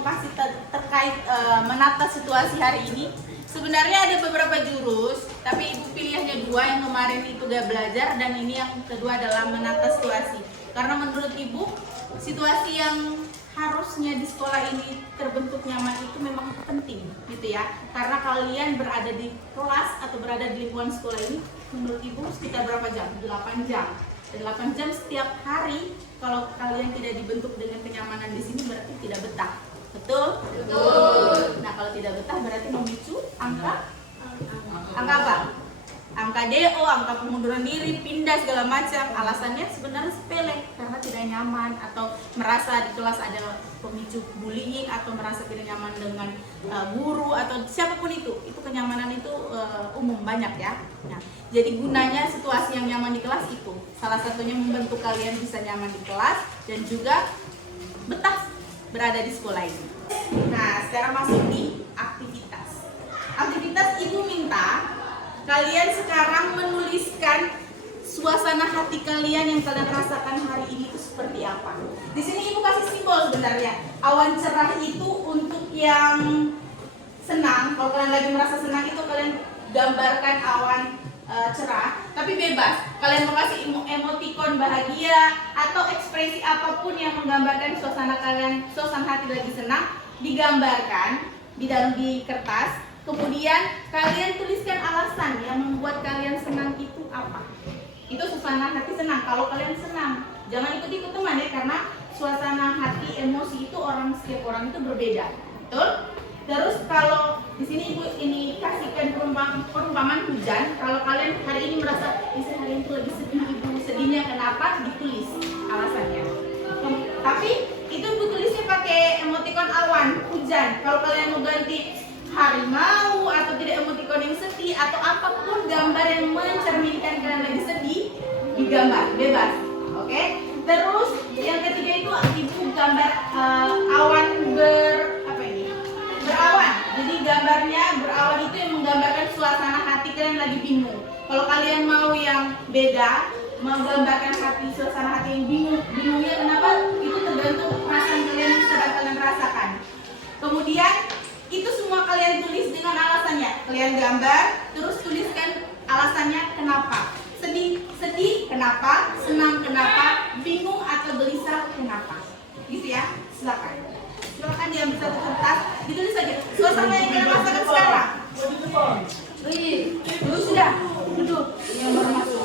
mau kasih terkait menata situasi hari ini. Sebenarnya ada beberapa jurus, tapi ibu pilihnya 2. Yang kemarin itu udah belajar, dan ini yang kedua adalah menata situasi. Karena menurut ibu, situasi yang harusnya di sekolah ini terbentuk nyaman itu memang penting gitu ya. Karena kalian berada di kelas atau berada di lingkungan sekolah ini, menurut ibu sekitar berapa jam? 8 jam. Dan 8 jam setiap hari, kalau kalian tidak dibentuk dengan kenyamanan di sini berarti tidak betah. Betul? Betul. Nah, kalau tidak betah berarti memicu angka apa? Angka DO, angka pengunduran diri, pindah segala macam. Alasannya sebenarnya sepele, karena tidak nyaman atau merasa di kelas ada pemicu bullying atau merasa tidak nyaman dengan guru atau siapapun itu. Itu kenyamanan itu umum banyak ya. Nah, jadi gunanya situasi yang nyaman di kelas itu salah satunya membantu kalian bisa nyaman di kelas dan juga betah berada di sekolah ini. Nah, sekarang masuk di aktivitas. Aktivitas ibu minta kalian sekarang menuliskan suasana hati kalian yang kalian rasakan hari ini itu seperti apa. Di sini ibu kasih simbol sebenarnya. Awan cerah itu untuk yang senang. Kalau kalian lagi merasa senang itu kalian gambarkan awan cerah, tapi bebas. Kalian mau kasih emoticon bahagia atau ekspresi apapun yang menggambarkan suasana kalian, suasana hati lagi senang, digambarkan di kertas. Kemudian kalian tuliskan alasan yang membuat kalian senang itu apa. Itu suasana hati senang. Kalau kalian senang, jangan ikut-ikut teman ya, karena suasana hati, emosi itu setiap orang itu berbeda. Betul? Terus kalau di sini ibu ini kasihkan perumpamaan hujan. Kalau kalian hari ini merasa hari ini lagi sedih, ibu sedihnya kenapa? Ditulis alasannya. Tapi itu ibu tulisnya pakai emoticon awan hujan. Kalau kalian mau ganti harimau atau tidak emoticon yang sedih atau apapun gambar yang mencerminkan kalian lagi sedih, digambar bebas. Oke? Terus yang ketiga itu ibu gambar awan berawan. Jadi gambarnya berawan itu yang menggambarkan suasana hati kalian lagi bingung. Kalau kalian mau yang beda, menggambarkan suasana hati yang bingung, bingungnya kenapa? Itu tergantung perasaan kalian yang sedang kalian rasakan. Kemudian itu semua kalian tulis dengan alasannya. Kalian gambar, terus tuliskan alasannya kenapa. Sedih kenapa, senang kenapa, bingung atau gelisah kenapa. Gitu ya, silakan. Silakan diambil satu kertas, ditulis saja suasana yang kalian rasakan sekarang. Dulu sudah, duduk. Yang baru masuk.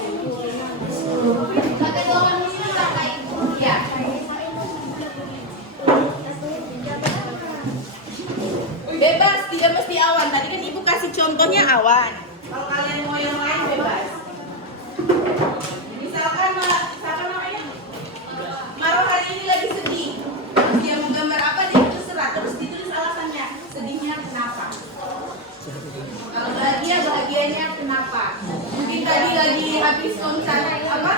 Ya. Bebas, tidak mesti awan. Tadi kan ibu kasih contohnya awan. Kalau kalian mau yang lain bebas. Misalkan namanya Maro hari ini lagi sedih. Terus dia mau gambar apa dia terserah. Terus ditulis alasannya. Sedihnya kenapa? Kalau bahagianya kenapa? Mungkin tadi lagi habis konser apa?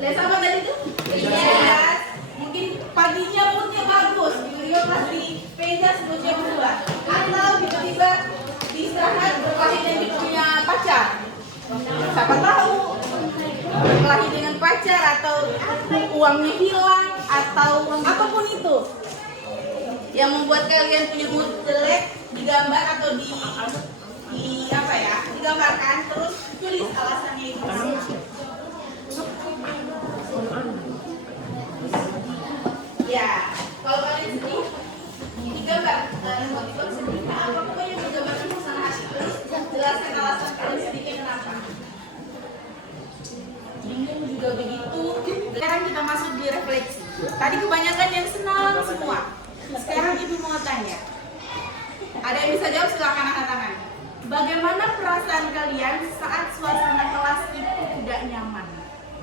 Les apa tadi itu? Yes. Mungkin paginya moodnya bagus. Tiba-tiba pas di meja sebelum jam 2. Atau tiba-tiba diistirahat berkelahi dengan punya pacar. Siapa tahu berkelahi dengan pacar atau uangnya hilang atau apapun itu yang membuat kalian punya mood jelek, digambar atau digambarkan, terus tulis alasannya itu. Ya, kalau kalian sedih, digambar. Emoticon sedih, apa pokoknya menggambarkan suasana hati. Terus jelaskan alasan kalian sedihnya kenapa. Bingung juga begitu. Sekarang kita masuk di refleksi. Tadi kebanyakan yang senang semua. Sekarang ibu mau tanya. Ada yang bisa jawab, silakan angkat tangan. Bagaimana perasaan kalian saat suasana kelas itu tidak nyaman?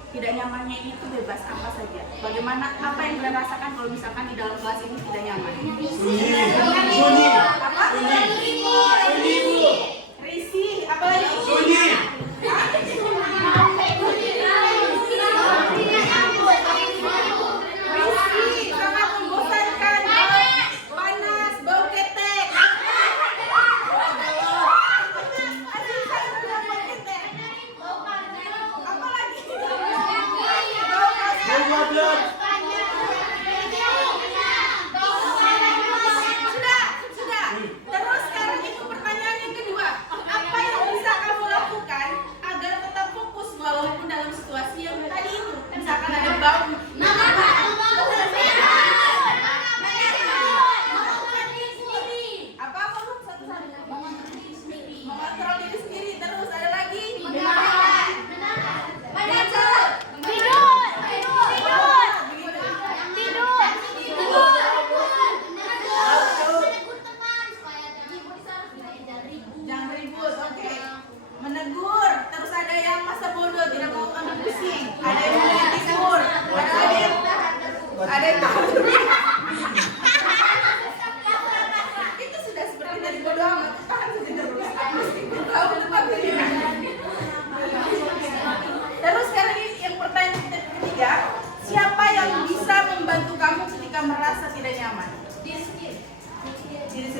Tidak nyamannya itu bebas apa saja. Bagaimana, apa yang kalian rasakan kalau misalkan di dalam kelas ini tidak nyaman? Sunyi. Apa? Risih. Apa lagi? Sunyi. Risih, sangat membosankan, panas, bau ketek. Apa lagi?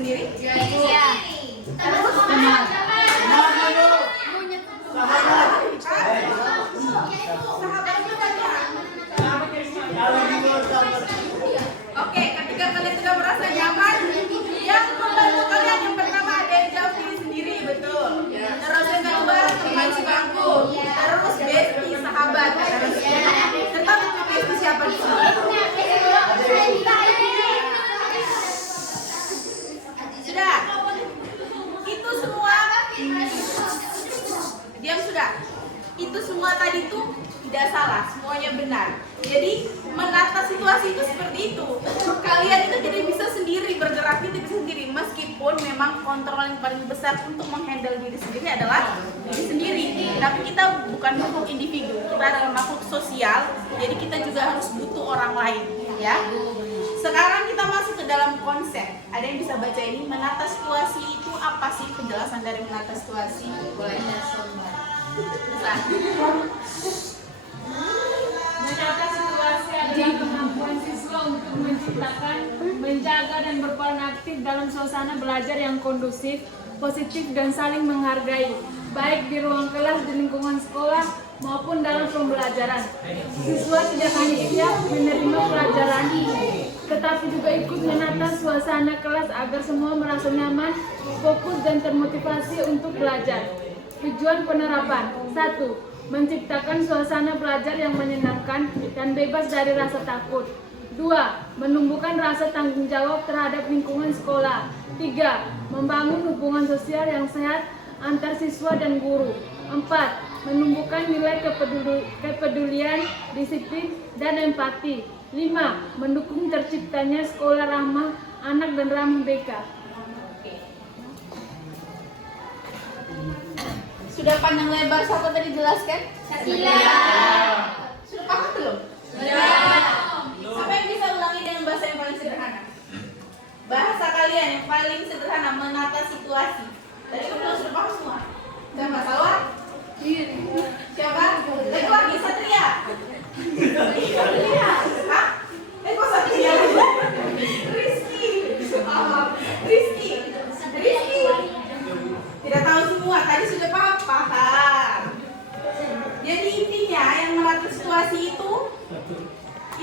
sendiri? Iya. Terus Sahabat. sahabatnya banyak. Kalau gitu sahabat. Oke, ketika kalian sudah merasa nyaman, yang membantu kalian yang pertama ada yang jawab diri sendiri, betul. Terus yang kedua teman sebangku, terus bestie sahabat, terus tetap bestie siapa di sini? Sudah. Itu semua. Diam sudah. Itu semua tadi tuh tidak salah, semuanya benar. Jadi menata situasi itu seperti itu. Kalian itu tidak bisa sendiri bergerak, tidak bisa sendiri. Meskipun memang kontrol yang paling besar untuk menghandle diri sendiri adalah diri sendiri. Tapi kita bukan makhluk individu, kita adalah makhluk sosial. Jadi kita juga harus butuh orang lain, ya. Sekarang kita masuk ke dalam konsep. Ada yang bisa baca ini? Menata situasi itu apa sih? Penjelasan dari menata situasi. Boleh. Menata situasi adalah kemampuan siswa untuk menciptakan, menjaga dan berperan aktif dalam suasana belajar yang kondusif, positif dan saling menghargai, baik di ruang kelas di lingkungan sekolah maupun dalam pembelajaran. Siswa tidak hanya siap menerima pelajaran, tetapi juga ikut menata suasana kelas agar semua merasa nyaman, fokus dan termotivasi untuk belajar. Tujuan penerapan: 1. Menciptakan suasana belajar yang menyenangkan dan bebas dari rasa takut. 2. Menumbuhkan rasa tanggung jawab terhadap lingkungan sekolah. 3. Membangun hubungan sosial yang sehat antar siswa dan guru. 4. Menumbuhkan nilai kepedulian, disiplin, dan empati. 5. Mendukung terciptanya sekolah ramah anak dan ramah BK. Sudah panjang lebar siapa tadi jelaskan? Iya. Sudah paham belum? Siapa yang bisa ulangi dengan bahasa yang paling sederhana? Bahasa kalian yang paling sederhana menata situasi. Tadi kan sudah paham semua. Siapa? Salwa? Siapa? Lagi Satria. Hah? Kok Satria? Rizky. Rizky. Tidak tahu semua. Tadi sudah paham? Paham. Jadi intinya yang menata situasi itu,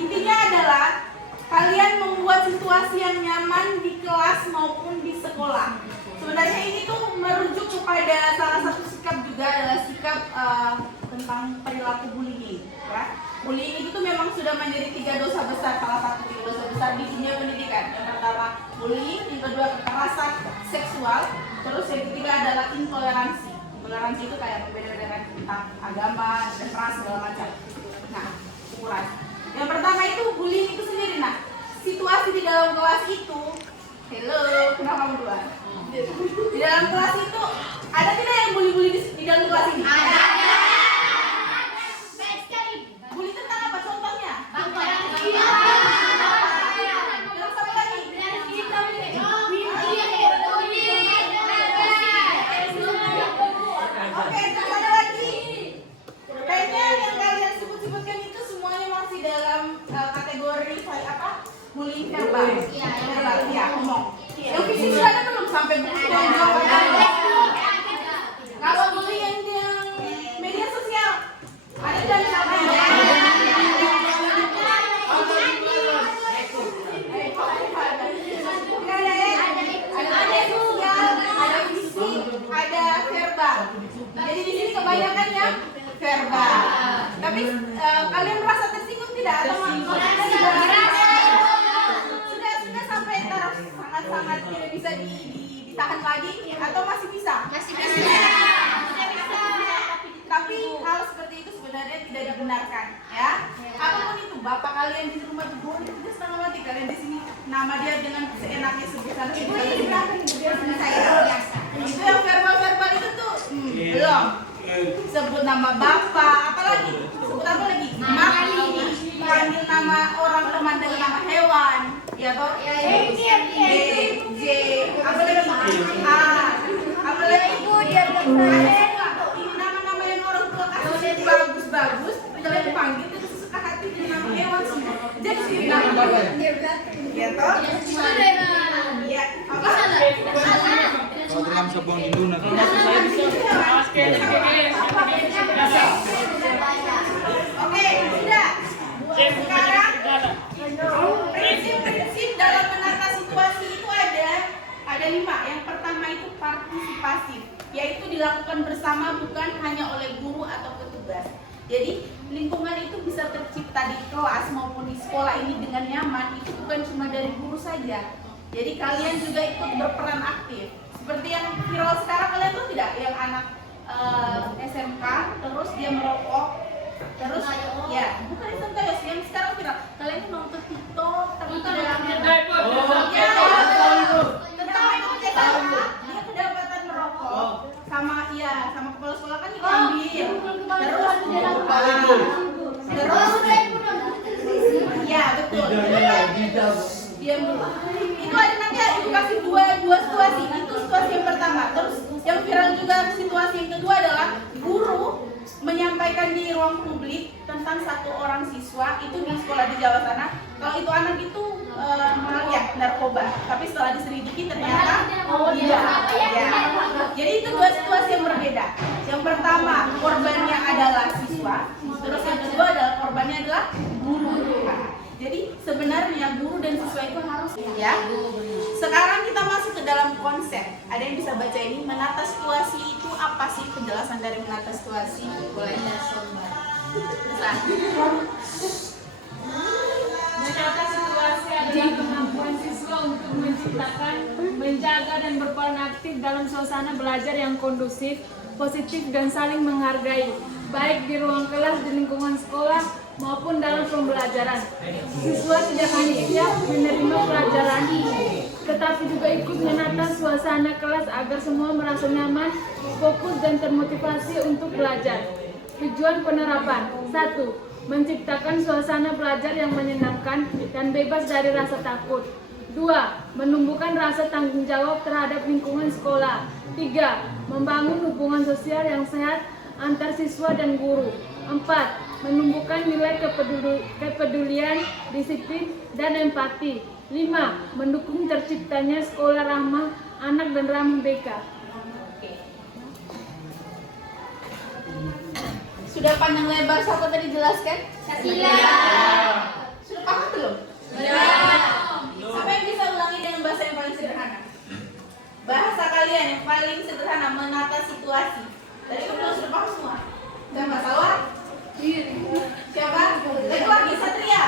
intinya adalah kalian membuat situasi yang nyaman di kelas maupun di sekolah. Sebenarnya ini tuh merujuk kepada salah satu sikap juga adalah sikap tentang perilaku bullying. Ya. Bullying itu memang sudah menjadi 3 dosa besar, salah satu 3 dosa besar di dunia pendidikan. Yang pertama bullying, yang kedua kekerasan seksual, terus yang ketiga adalah intoleransi. Intoleransi itu kayak membeda-bedakan tentang agama, dan ras segala macam. Nah, ukuran. Yang pertama itu bullying itu sendiri. Nah, situasi di dalam kelas itu, hello, kenapa kamu duluan? Di dalam kelas itu ada tidak yang bully-bully di dalam kelas ini? Ada. Bully tentang apa contohnya? Terus apa lagi? Oke, terus ada lagi. Kayaknya yang kalian sebut-sebutkan itu semuanya masih dalam kategori apa? Bullying verbal. Verbal, ya, ngomong. Yang fisik sudah ada belum sampai tonjok? Kalau bullying yang media sosial ada dan sampai ada verbal. Jadi di sini kebanyakan yang verbal. Tapi kalian merasa tersinggung tidak? Atau sudah sampai taraf sangat-sangat tidak bisa ditahan lagi atau masih bisa? Masih bisa. Tapi hal seperti itu sebenarnya tidak dibenarkan, ya. Apapun itu, bapak kalian di rumah itu boleh tidak setengah mati, kalian di sini nama dia dengan seenaknya sebutkan ibu ini belakang dia saya. Itu yang verbal itu tuh belum. Sebut nama bapak, apalagi? Sebut apa lagi? Mami, panggil nama orang teman dengan nama hewan, ya toh? J, apa lagi? Apa lagi? Ibu dia nama-nama yang orang tua kasih bagus-bagus, kalian panggil itu sesuka hati dengan nama hewan semua. Jadi nama ya toh? Ya, apa? sa buang induna. Oke, sudah. Sekarang prinsip-prinsip dalam menata situasi itu ada 5. Yang pertama itu partisipasi, yaitu dilakukan bersama bukan hanya oleh guru atau petugas. Jadi lingkungan itu bisa tercipta di kelas maupun di sekolah ini dengan nyaman, itu bukan cuma dari guru saja. Jadi kalian juga ikut berperan aktif. Seperti yang viral sekarang, kalian tuh tidak, yang anak SMK terus dia merokok, terus ya bukan SMK ya, yang sekarang viral. Kalian tuh nonton TikTok tapi tidak dia kedapatan merokok sama kepala sekolah kan diambil terus ya betul diam dulu. Itu ada nanti edukasi dua situasi. Itu situasi yang pertama. Terus yang viral juga situasi yang kedua adalah guru menyampaikan di ruang publik tentang satu orang siswa itu di sekolah di Jawa sana. Kalau itu anak itu ya narkoba, tapi setelah diselidiki ternyata tidak. Ya. Jadi itu 2 situasi yang berbeda. Yang pertama korbannya adalah siswa, terus yang kedua adalah korbannya adalah guru. Jadi sebenarnya guru dan siswa itu harus ya. Sekarang kita masuk ke dalam konsep. Ada yang bisa baca ini? Menata situasi itu apa sih? Penjelasan dari menata situasi. Boleh ya, Menata situasi adalah kemampuan siswa untuk menciptakan, menjaga dan berperan aktif dalam suasana belajar yang kondusif, positif dan saling menghargai, baik di ruang kelas, di lingkungan sekolah maupun dalam pembelajaran. Siswa tidak hanya siap menerima pelajaran, tetapi juga ikut menata suasana kelas agar semua merasa nyaman, fokus dan termotivasi untuk belajar. Tujuan penerapan: 1. Menciptakan suasana belajar yang menyenangkan dan bebas dari rasa takut. 2. Menumbuhkan rasa tanggung jawab terhadap lingkungan sekolah. 3. Membangun hubungan sosial yang sehat antar siswa dan guru. 4. Menumbuhkan nilai kepedulian, disiplin, dan empati. 5. Mendukung terciptanya sekolah ramah anak dan ramah BK. Sudah panjang lebar siapa tadi jelaskan? Sudah paham belum? Siapa yang bisa ulangi dengan bahasa yang paling sederhana? Bahasa kalian yang paling sederhana menata situasi. Tadi kan sudah paham semua. Siapa? Salwa? Siapa? Lagi Satria.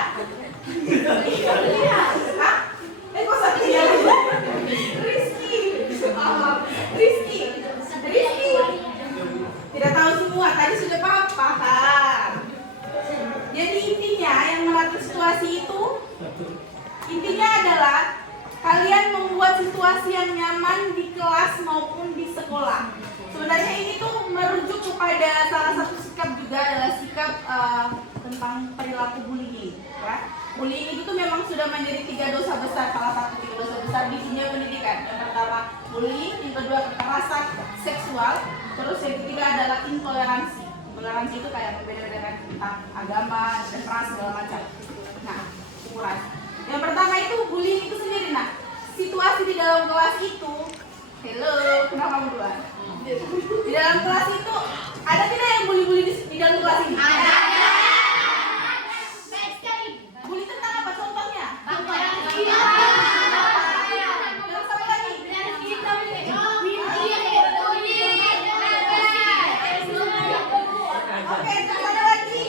Hah? Kok Satria? Rizky. Rizky. Tidak tahu semua. Tadi sudah paham. Jadi intinya yang mengatur situasi itu, intinya adalah kalian membuat situasi yang nyaman di kelas maupun di sekolah. Sebenarnya ini tuh merujuk kepada salah satu sikap juga adalah sikap tentang perilaku bullying. Ya. Bullying itu tuh memang sudah menjadi 3 dosa besar, salah satu 3 dosa besar di dunia pendidikan. Yang pertama bullying, yang kedua kekerasan seksual, terus yang ketiga adalah intoleransi. Intoleransi itu kayak berbeda-bedakan tentang agama, ras segala macam. Nah, ukuran. Yang pertama itu bullying itu sendiri. Nah, situasi di dalam kelas itu, kenapa kamu duluan? Di dalam kelas itu ada tidak yang bully-bully di dalam kelas ini? Ada. Bully tentang apa contohnya? Terus apa lagi? Oke, terus ada lagi.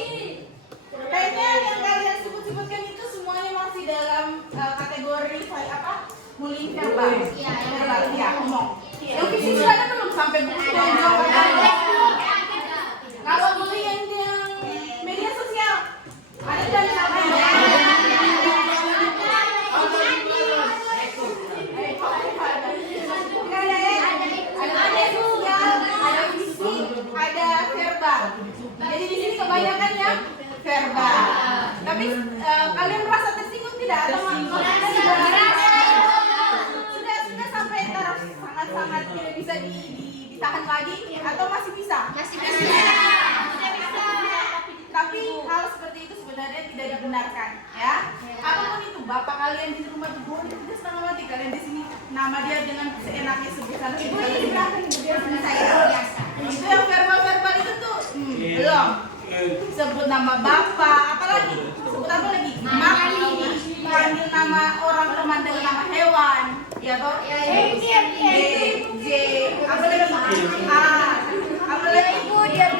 Kayaknya yang kalian sebut-sebutkan itu semuanya masih dalam kategori apa? Bullying verbal. Iya, ngomong. Yang fisik sudah ada belum sampai buku Kalau bullying yang media sosial ada dan sampai ada verbal. Jadi di sini kebanyakan yang verbal. Tapi kalian merasa tersinggung tidak? Atau sudah sampai taraf sangat-sangat tidak bisa ditahan lagi atau masih bisa? Masih bisa. Tapi hal seperti itu sebenarnya tidak dibenarkan, ya. Apapun itu, bapak kalian di rumah digoda, tidak setengah mati, kalian di sini nama dia dengan seenaknya sebutkan ibu di belakang saya. Itu yang verbal itu tuh belum. Sebut nama bapak, apalagi sebut apa lagi? Mami, panggil nama orang teman dengan nama hewan, ya toh? J, apa lagi? Apa lagi?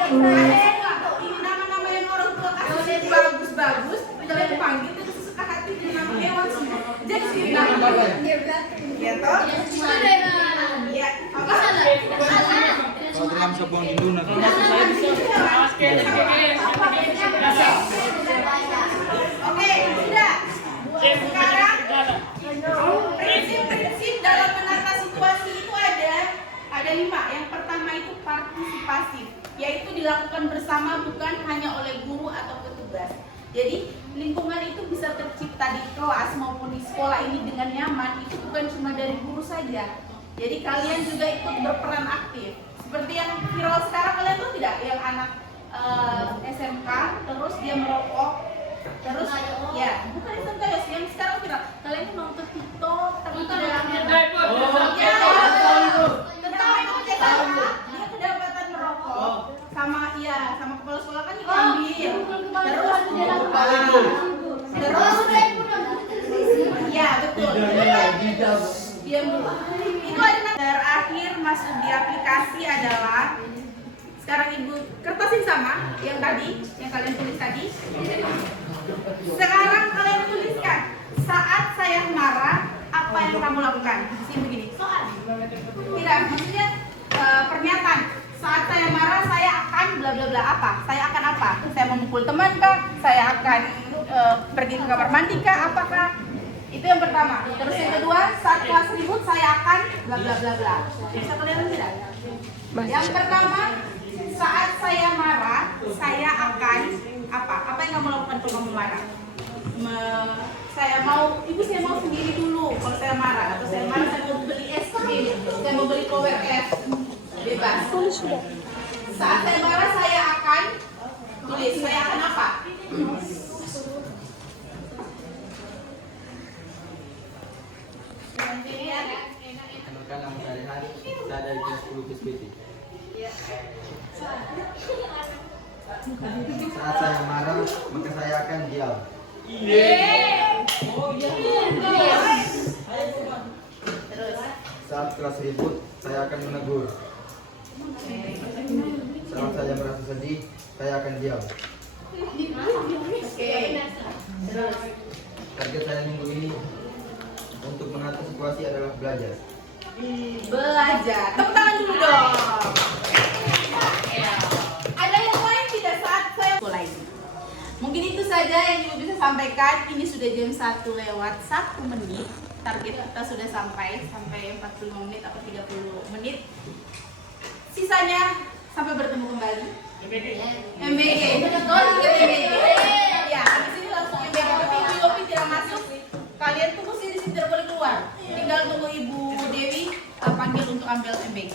Ini nama-nama yang orang tua kasih bagus-bagus, kalian panggil itu sesuka hati dengan nama hewan semua. Jadi nama ya toh? Ya, apa? Kalau dalam sebuah induna. Oke, sudah. Sekarang prinsip-prinsip dalam menata situasi itu ada 5. Yang pertama itu partisipasi, yaitu dilakukan bersama bukan hanya oleh guru atau petugas. Jadi lingkungan itu bisa tercipta di kelas maupun di sekolah ini dengan nyaman. Itu bukan cuma dari guru saja. Jadi kalian juga ikut berperan aktif. Seperti yang viral sekarang, kalian tuh tidak? Yang anak SMK terus dia merokok, terus ya bukan SMK ya, yang sekarang viral. Kalian tuh nonton TikTok tapi tidak ya dia kedapatan merokok sama kepala sekolah kan diambil terus ya betul diam dulu. Itu ada terakhir masuk di aplikasi adalah sekarang ibu kertasin sama yang tadi yang kalian tulis tadi. Sekarang kalian tuliskan saat saya marah apa yang kamu lakukan. Di sini begini. Soal tidak maksudnya pernyataan. Saat saya marah saya akan bla bla bla apa? Saya akan apa? Saya memukul teman kah? Saya akan pergi ke kamar mandi kah? Apakah? Itu yang pertama. Terus yang kedua, saat kelas ribut saya akan bla bla bla bla. Bisa kelihatan tidak? Yang pertama, saat saya marah saya akan apa? Apa yang kamu lakukan kalau kamu marah? Saya mau sendiri dulu kalau saya marah. Atau saya marah saya mau beli es krim, saya mau beli power es. Bebas. Saat saya marah saya akan tulis saya akan apa? Dalam sehari-hari saya dari kelas 10 SPT. Saat saya marah maka saya akan diam. Saat kelas ribut saya akan menegur. Saat saya merasa sedih saya akan diam. Target saya minggu ini untuk mengatur situasi adalah belajar. Belajar. Tepuk tangan dulu dong. Ada yang lain tidak saat saya mulai? Mungkin itu saja yang ibu bisa sampaikan. Ini sudah jam 1 lewat 1 menit. Target kita sudah sampai 45 menit atau 30 menit. Sisanya sampai bertemu kembali. MBG. Betul ingat MBG. Ya, habis ini langsung MBG. Tapi Ibu tidak masuk. Kalian tunggu sini tidak boleh keluar. Tinggal tunggu Ibu Dewi panggil untuk ambil MBG.